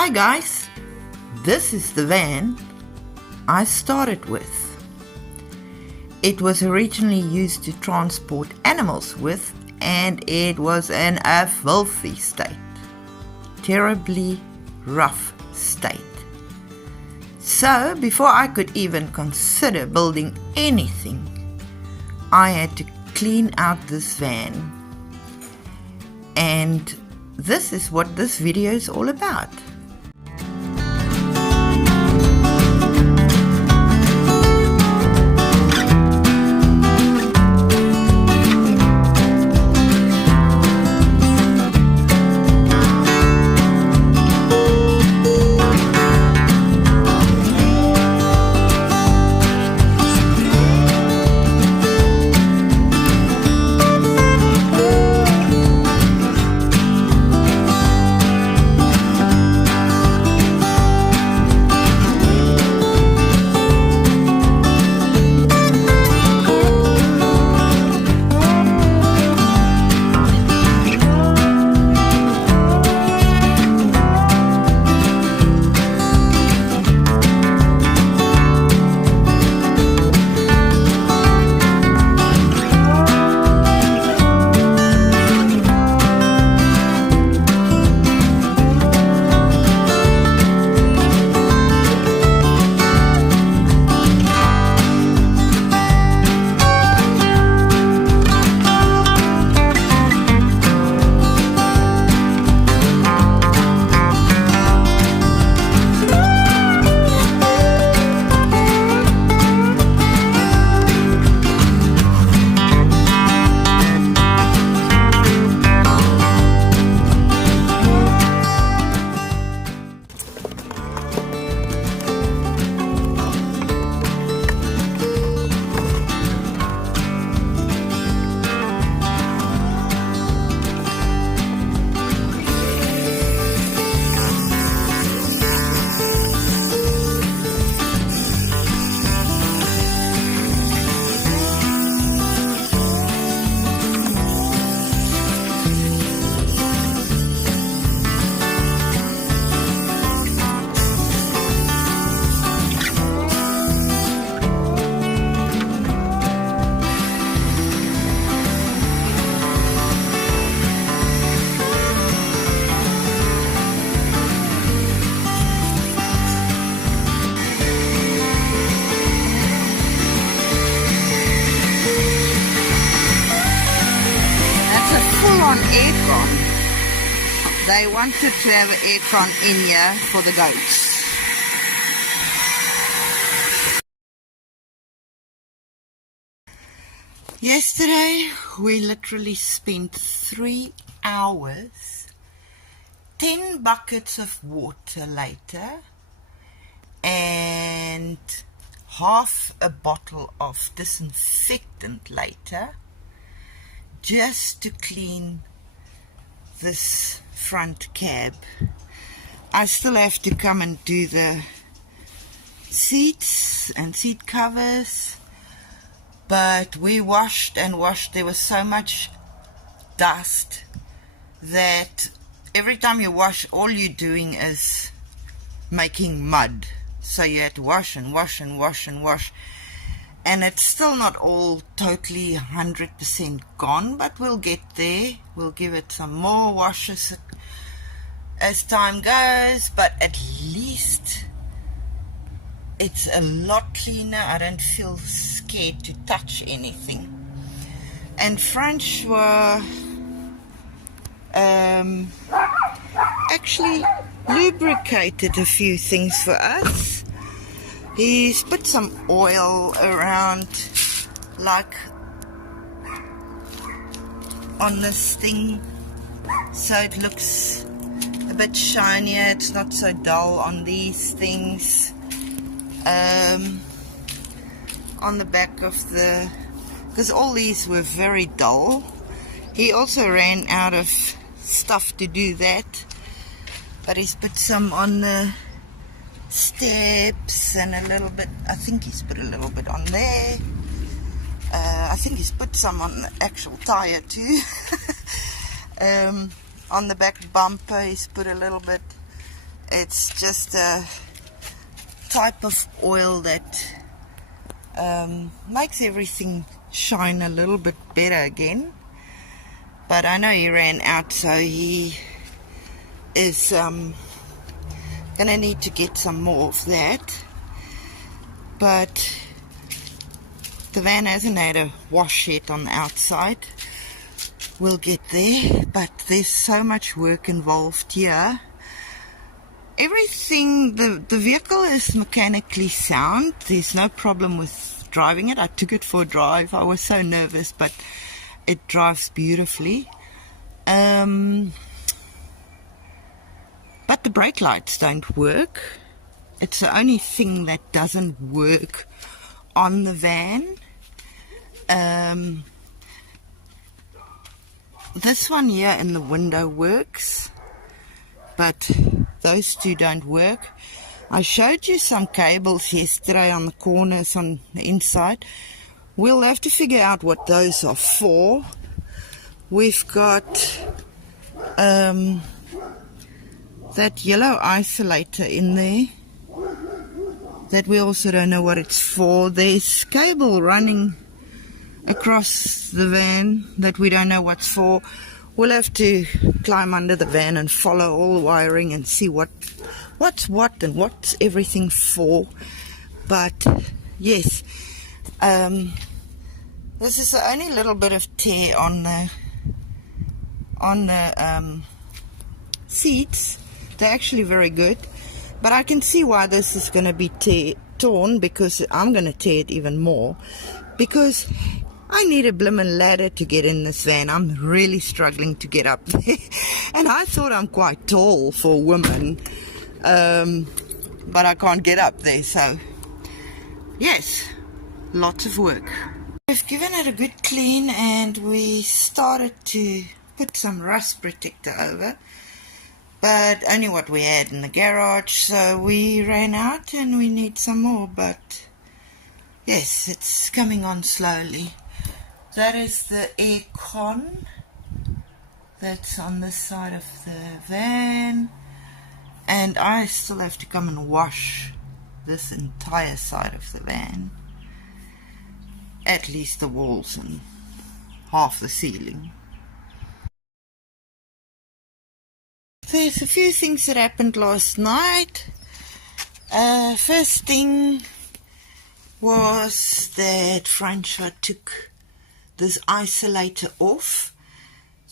Hi guys, this is the van I started with. It was originally used to transport animals with, and it was in a filthy state. Terribly rough state. So before I could even consider building anything, I had to clean out this van. And this is what this video is all about. Aircon. They wanted to have an aircon in here for the goats. Yesterday we literally spent 3 hours, 10 buckets of water later, and half a bottle of disinfectant later, just to clean this front cab. I still have to come and do the seats and seat covers, but we washed and washed. There was so much dust that every time you wash, all you're doing is making mud. So you had to wash and wash and wash and wash. And it's still not all totally 100% gone, but we'll get there. We'll give it some more washes as time goes, but at least it's a lot cleaner. I don't feel scared to touch anything. And French were actually lubricated a few things for us. He's put some oil around, like on this thing, so it looks a bit shinier. It's not so dull on these things. On the back of the, because all these were very dull. He also ran out of stuff to do that, but he's put some on the steps and a little bit, I think he's put a little bit on there. I think he's put some on the actual tire too. On the back bumper he's put a little bit, It's just a type of oil that makes everything shine a little bit better again. But I know he ran out, so he is gonna need to get some more of that. But the van hasn't had a wash yet on the outside. We'll get there, but there's so much work involved here. Everything, the vehicle is mechanically sound. There's no problem with driving it. I took it for a drive. I was so nervous, but it drives beautifully. But the brake lights don't work. It's the only thing that doesn't work on the van. This one here in the window works, but those two don't work. I showed you some cables yesterday on the corners on the inside. We'll have to figure out what those are for. We've got that yellow isolator in there that we also don't know what it's for. There's cable running across the van that we don't know what's for. We'll have to climb under the van and follow all the wiring and see what's what and what's everything for. But yes, this is the only little bit of tear on the seats. They're actually very good, but I can see why this is going to be torn, because I'm going to tear it even more, because I need a blimmin' ladder to get in this van. I'm really struggling to get up there. And I thought I'm quite tall for a woman, but I can't get up there. So, yes, lots of work. We've given it a good clean, and we started to put some rust protector over, but only what we had in the garage. So we ran out and we need some more, but yes, it's coming on slowly. That is the air con that's on this side of the van, and I still have to come and wash this entire side of the van, at least the walls and half the ceiling. There's a few things that happened last night. First thing was that Francois took this isolator off.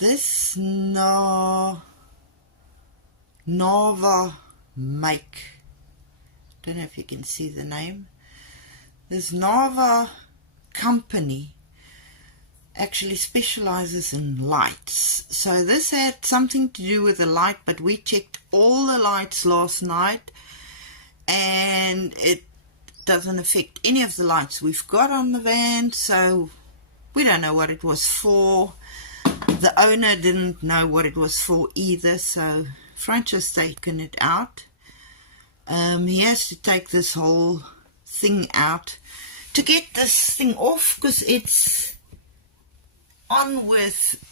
This Nova make, don't know if you can see the name. This Nova company actually specializes in lights. So this had something to do with the light, but we checked all the lights last night and it doesn't affect any of the lights we've got on the van, so we don't know what it was for. The owner didn't know what it was for either, so French has taken it out. He has to take this whole thing out to get this thing off, because it's on with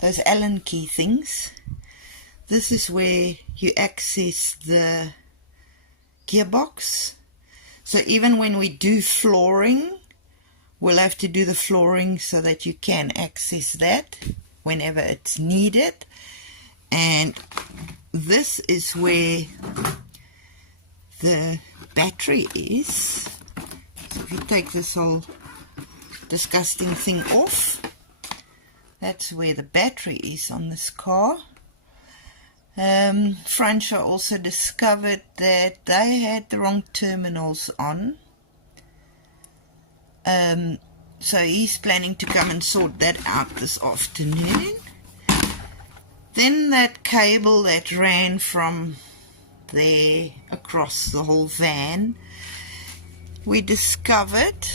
those Allen key things. This is where you access the gearbox. So even when we do flooring, we'll have to do the flooring so that you can access that whenever it's needed. And this is where the battery is. So if you take this whole disgusting thing off, that's where the battery is on this car. Francois also discovered that they had the wrong terminals on. So he's planning to come and sort that out this afternoon. Then that cable that ran from there across the whole van, we discovered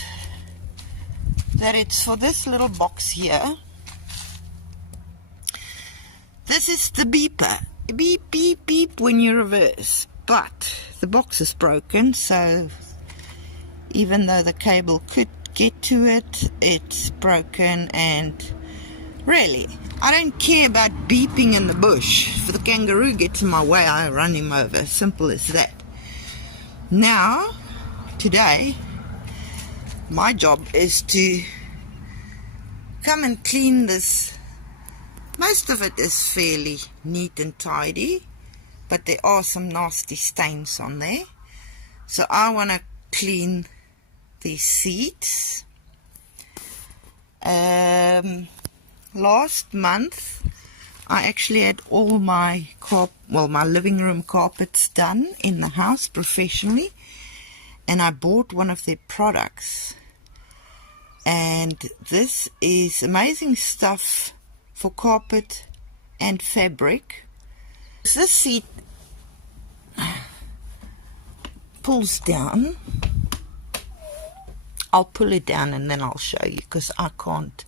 that it's for this little box here. This is the beeper. Beep, beep, beep when you reverse. But the box is broken, so even though the cable could get to it, it's broken, and really I don't care about beeping in the bush. If the kangaroo gets in my way, I run him over. Simple as that. Now, today, my job is to come and clean this. Most of it is fairly neat and tidy, but there are some nasty stains on there. So I want to clean these seats. Last month I actually had all my my living room carpets done in the house professionally, and I bought one of their products, and this is amazing stuff for carpet and fabric. This seat pulls down. I'll pull it down and then I'll show you, because I can't.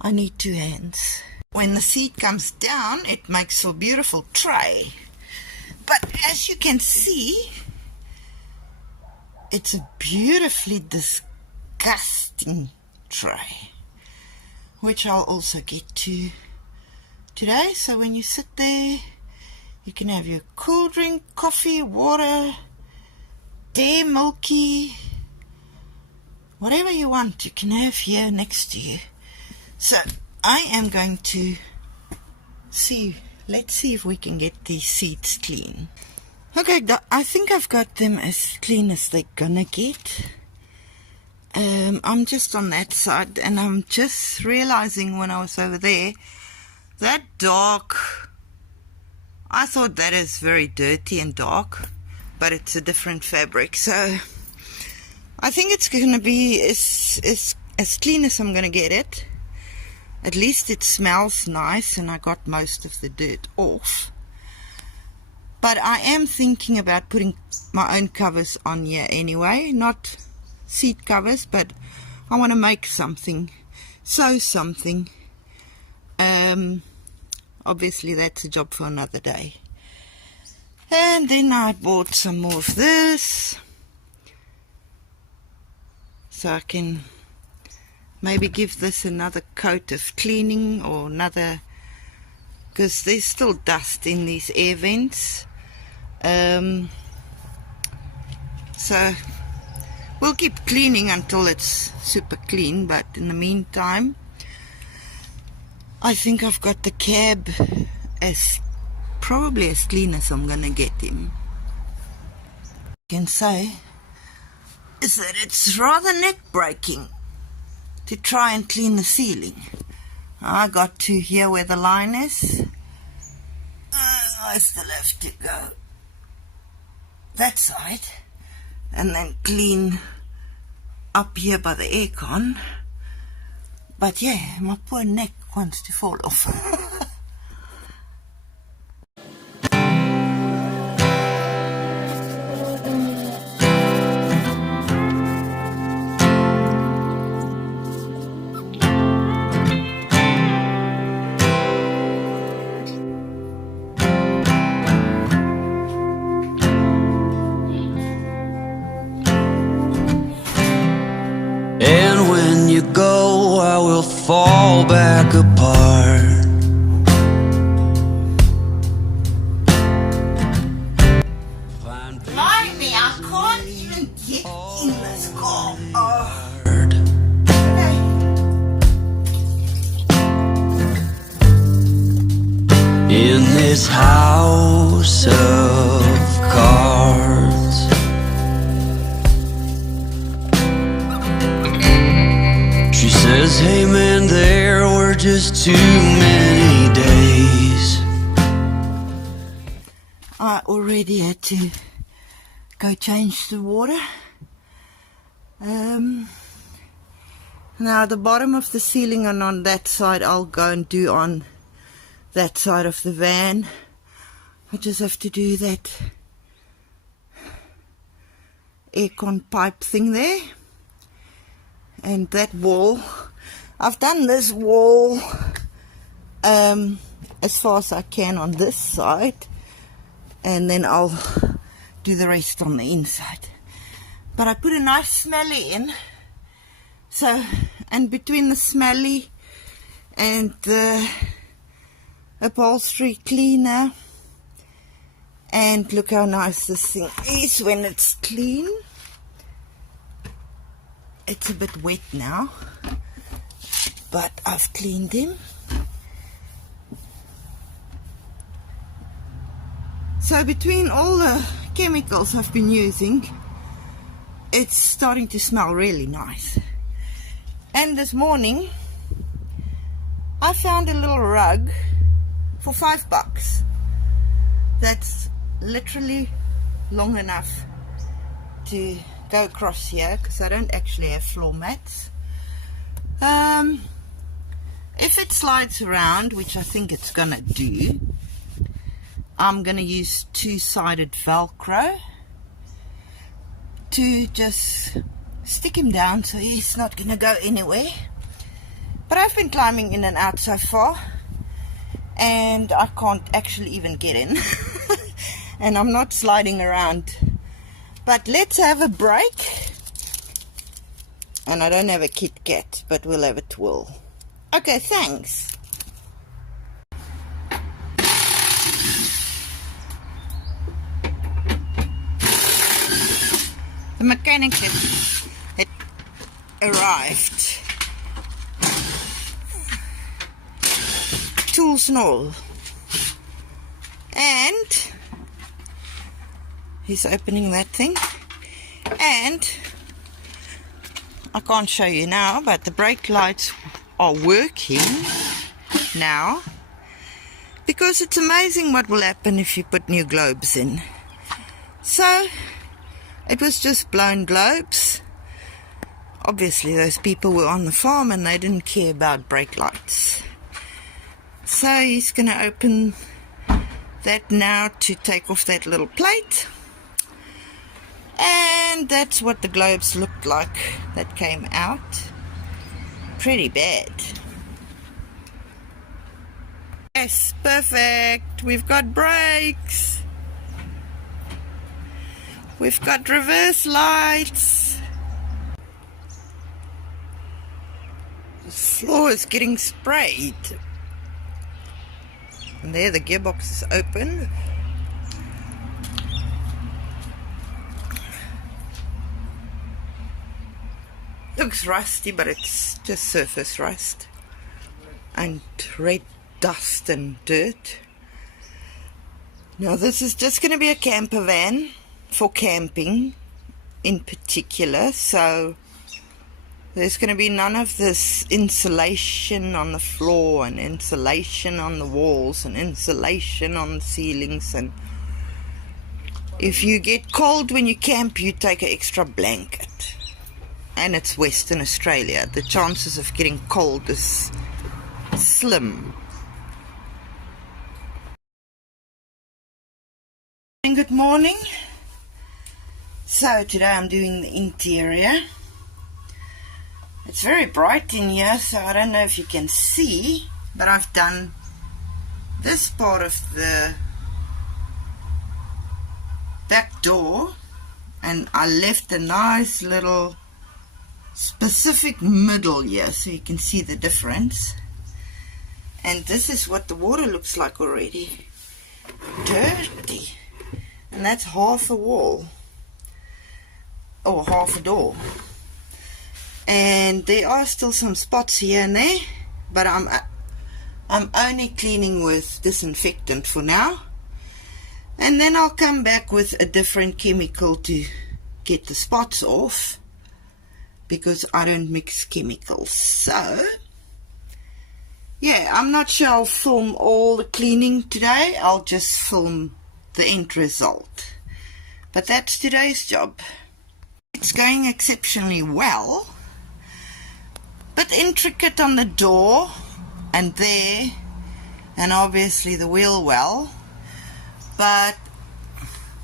I need two hands. When the seat comes down, it makes a beautiful tray. But as you can see, it's a beautifully disgusting tray, which I'll also get to today. So when you sit there, you can have your cool drink, coffee, water, dairy, milky, whatever you want, you can have here next to you. So I am going to see, let's see if we can get these seats clean. Okay, I think I've got them as clean as they're gonna get. I'm just on that side, and I'm just realizing when I was over there, that dark, I thought that is very dirty and dark, but it's a different fabric. So I think it's gonna be as clean as I'm gonna get it. At least it smells nice, and I got most of the dirt off. But I am thinking about putting my own covers on here anyway. Not seat covers, but I want to make something. Sew something. Obviously that's a job for another day. And then I bought some more of this, so I can maybe give this another coat of cleaning, or another, because there's still dust in these air vents. So we'll keep cleaning until it's super clean, but in the meantime, I think I've got the cab as probably as clean as I'm gonna get him. I can say is that it's rather neck breaking to try and clean the ceiling. I got to here where the line is. I still have to go that side and then clean up here by the aircon. But yeah, my poor neck wants to fall off. And when you go, I will fall back apart. Blimey, I can't even get in this car. In this house of cards, she says, hey man, there were just too many days. I already had to go change the water. Now the bottom of the ceiling and on that side I'll go and do on that side of the van. I just have to do that aircon pipe thing there. And that wall, I've done this wall as far as I can on this side, and then I'll do the rest on the inside. But I put a nice smelly in, so, and between the smelly and the upholstery cleaner. And look how nice this thing is when it's clean. It's a bit wet now, but I've cleaned him. So between all the chemicals I've been using, it's starting to smell really nice. And this morning I found a little rug for $5. That's literally long enough to go across here, because I don't actually have floor mats. If it slides around, which I think it's gonna do, I'm gonna use two-sided Velcro to just stick him down so he's not gonna go anywhere. But I've been climbing in and out so far, and I can't actually even get in. And I'm not sliding around. But let's have a break. And I don't have a Kit Kat, but we'll have a twirl. Okay, thanks. The mechanic had arrived. Tools and all. And he's opening that thing. And I can't show you now, but the brake lights are working now, because it's amazing what will happen if you put new globes in. So it was just blown globes. Obviously those people were on the farm and they didn't care about brake lights. So he's going to open that now to take off that little plate. And that's what the globes looked like that came out. Pretty bad. Yes, perfect. We've got brakes. We've got reverse lights. The floor is getting sprayed. And there the gearbox is open. Looks rusty, but it's just surface rust and red dust and dirt. Now this is just going to be a camper van for camping in particular, so there's going to be none of this insulation on the floor and insulation on the walls and insulation on the ceilings. And if you get cold when you camp, you take an extra blanket. And it's Western Australia. The chances of getting cold is slim. Good morning. So today I'm doing the interior. It's very bright in here, so I don't know if you can see, but I've done this part of the back door, and I left a nice little specific middle here so you can see the difference. And this is what the water looks like already. Dirty. And that's half a wall, or half a door. And there are still some spots here and there, but I'm only cleaning with disinfectant for now, and then I'll come back with a different chemical to get the spots off, because I don't mix chemicals. So yeah, I'm not sure I'll film all the cleaning today. I'll just film the end result, but that's today's job. It's going exceptionally well. Bit intricate on the door and there, and obviously the wheel well, but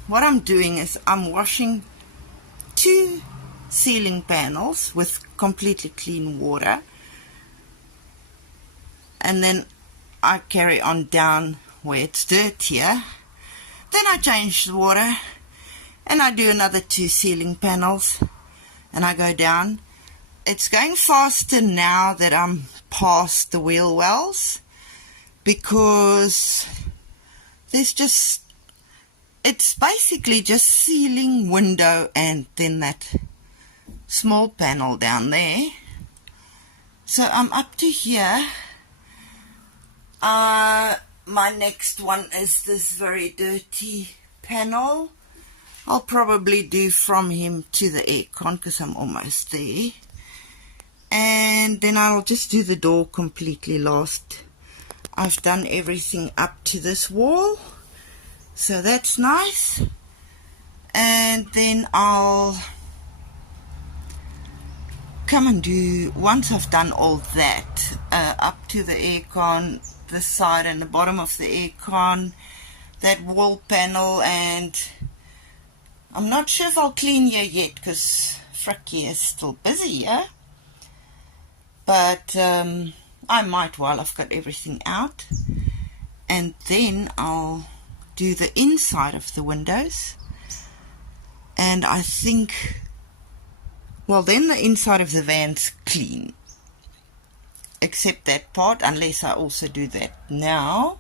what I'm doing is I'm washing 2 ceiling panels with completely clean water, and then I carry on down where it's dirtier. Then I change the water and I do another 2 ceiling panels and I go down. It's going faster now that I'm past the wheel wells, because it's basically just ceiling, window, and then that small panel down there. So I'm up to here. My next one is this very dirty panel. I'll probably do from him to the aircon because I'm almost there. And then I'll just do the door completely last. I've done everything up to this wall, so that's nice. And then I'll come and do, once I've done all that, up to the aircon, this side and the bottom of the aircon, that wall panel, and I'm not sure if I'll clean here yet because Frikkie is still busy, yeah? But I might while I've got everything out. And then I'll do the inside of the windows. And I think, well, then the inside of the van's clean. Except that part, unless I also do that now.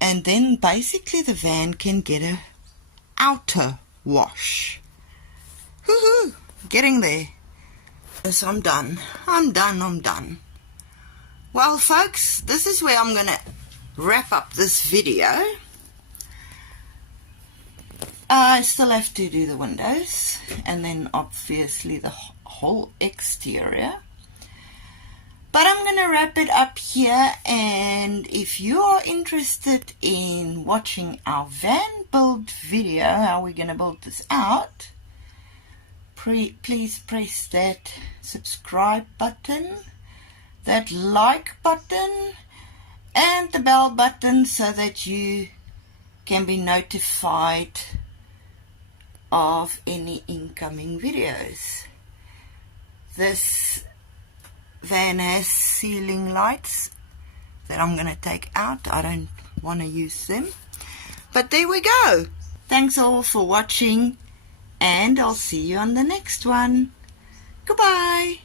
And then basically the van can get a outer wash. Woohoo! Getting there. Yes, I'm done. I'm done. Well, folks, this is where I'm going to wrap up this video. I still have to do the windows and then obviously the whole exterior. But I'm going to wrap it up here, and if you are interested in watching our van build video, how we're going to build this out, please press that subscribe button, that like button, and the bell button so that you can be notified of any incoming videos. This van has ceiling lights that I'm going to take out. I don't want to use them. But there we go. Thanks all for watching, and I'll see you on the next one. Goodbye.